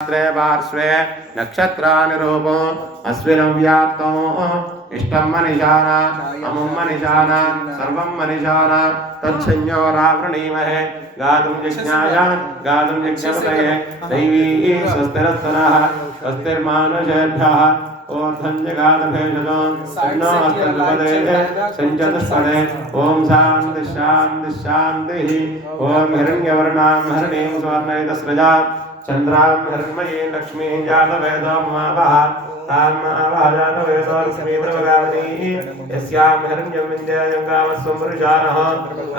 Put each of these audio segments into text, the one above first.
पार्श्वे नक्षत्रानिरूपो अस्विनव्याप्तो इष्टं मनिषाना अमुं मनिषाना सर्वं मनिषाना तच्छंयोरावृणीमहे गातुं यज्ञाय गातुं यज्ञपतये दैवी स्वस्तिरस्तनः स्वस्तिर्मानुषेभ्यः ओर्धन्यगानभेषजो सन्नो हस्तद्विपदे सञ्चतुष्पदे ॐ शान्ति शान्ति शान्तिः ॐ हिरण्यवर्णां हरिणीं सुवर्णयुतस्रजां चन्द्रां हिरण्मयीं लक्ष्मीं जातवेदोमावः तान्मावः जातवेदो लक्ष्मीं यस्यां हिरण्यं विन्द्यायं कामस्वं पुरुषानः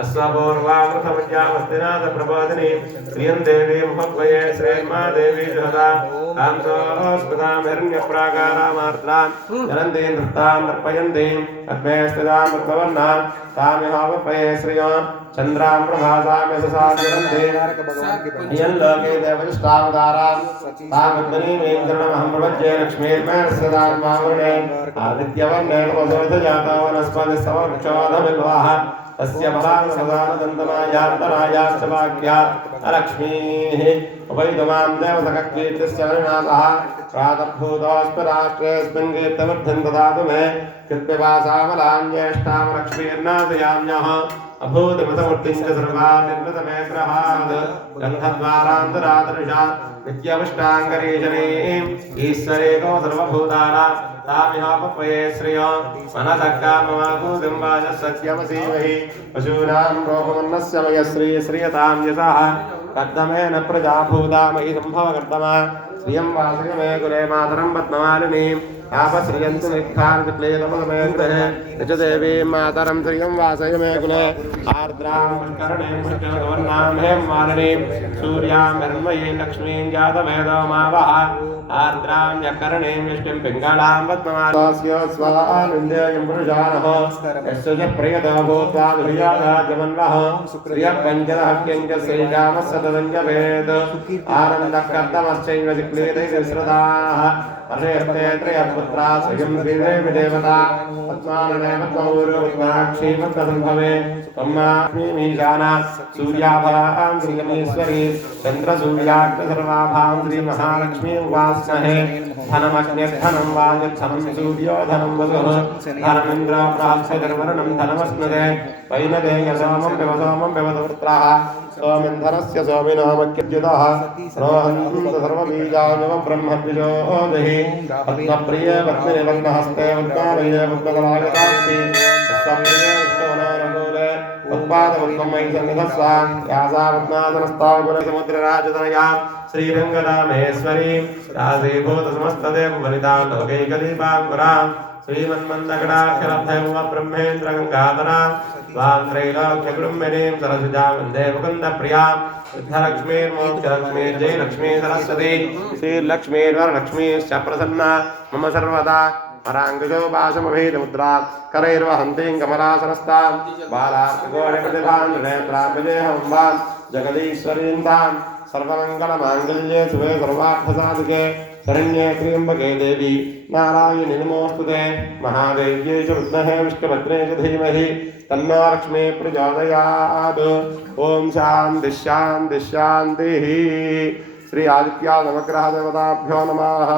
अश्वपूर्वामृतमज्ञामस्तिनाथप्रबोधिनीं श्रियं देवीं भगवये श्रीर्मा देवी जुहता कांसोस्पदां हिरण्यप्राकारामार्त्रां जनन्तीं नृत्तां नर्पयन्तीं अग्ने स्थितां मृतवर्णां तामिहावपये श्रियो चन्द्रां प्रभासां यशसाद्यन्तीं यल्लोके देवजुष्टावतारां तामग्निमेन्द्रणमहं प्रपद्ये लक्ष्मीर्मेणस्यदान्मावृणे आदित्यवर्णेन वसोधजातो वनस्पतिस्तवक्षोधबिल्वाः तस्य फलानुसदानदन्तमायान्तरायाश्च वाक्या अलक्ष्मीः उपैदमां देवसखकीर्तिश्च विनाशः प्रातर्भूतोऽस्मराष्ट्रेऽस्मिन् कीर्तिवर्धन् ददातु मे कृत्पिपासामलां ज्येष्ठां लक्ष्मीर्नाशयाम्यः अभूतमृतमूर्तिं च सर्वानिर्मृतमे ग्रहाद् गन्धद्वारान्तरादृशा नित्यपुष्टाङ्गरीशनीम् ईश्वरेको सर्वभूतानां तामिहापये श्रियो मनसः काममाकूतिं वाचः सत्यमसीमहि पशूनां रोगमन्नस्य मयश्री श्रियतां यशः कर्दमेन प्रजाभूता मयि सम्भवकर्दमा श्रियं वासय मे कुले मातरं पद्ममालिनीम् आपश्रियन्तु निखार्क्लेदमलमे गृहे च देवीं मातरं श्रियं वासय मे कुले आर्द्रां कर्णीं पुष्करवर्णां हेममालिनीं सूर्यां हिरण्मयीं लक्ष्मीं जातवेदोमावः आर्द्रां यकर्णीं यष्टिं पिङ्गलां पद्ममालस्य स्वानिन्द्यं पुरुषानः यस्य च प्रियतो भूत्वा दुर्यादाजमन्वः श्रियपञ्चदहक्यं च श्रीकामस्य तदञ्जभेद आनन्दः कर्दमश्चैव चिक्लीदैश्रदाः अर्हेस्ते त्रयपुत्रा स्वयं श्रीदेवी देवता पद्मानने पद्मौरुपद्माक्षी पद्मसम्भवे ब्रह्मामीशाना सूर्याभां श्रीयमीश्वरी चन्द्रसूर्याग्रसर्वाभां श्रीमहालक्ष्मी उपास्महे धनमग्निर्धनं वायुधनं सूर्यो धनं वसुः धनमिन्द्रो बृहस्पतिर्वरुणं धनमस्नुते वैनदे यसोमं पिबतवृत्राः सोमिन्धनस्य सोमिनोमक्यद्युतः रोहन्त सर्वबीजायव ब्रह्मद्विजोदहि पद्मप्रिये पद्मिनिवन्दहस्ते पद्मालये पद्मकलायताक्षी तस्प्रिये विष्णुवनानुकूले पद्मादपद्ममयि सन्निधस्सा यासा पद्मासनस्तावुरसमुद्रराजतनया श्रीरङ्गदामेश्वरी राजीभूतसमस्तदेव वनितां लोकैकदीपाङ्कुरां श्रीमन्मन्दगडाख्यलब्धैव ब्रह्मेन्द्रगङ्गाधरां स्वां त्रैलोक्यकुटुम्बिनीं सरस्वतीं वन्दे मुकुन्दप्रियां सिद्धलक्ष्मीर्मोक्षलक्ष्मीर्जयलक्ष्मी सरस्वती श्रीलक्ष्मीर्वरलक्ष्मीश्च प्रसन्ना मम सर्वदा पराङ्कुशो पाशमभेदमुद्रा करैर्वहन्तीं कमलासनस्तां बालार्कगोणप्रतिभां नेत्रां विजयहं वां जगदीश्वरीं तां सर्वमङ्गलमाङ्गल्ये शुभे सर्वार्थसाधिके शरण्ये त्र्यम्बके देवी नारायणि नमोऽस्तुते महादेव्यै च विद्महे विष्णुभद्रे च धीमहि तन्नो लक्ष्मी प्रचोदयात् ॐ शान्तिः शान्तिः शान्तिः श्री आदित्या नवग्रह देवताभ्यो नमः।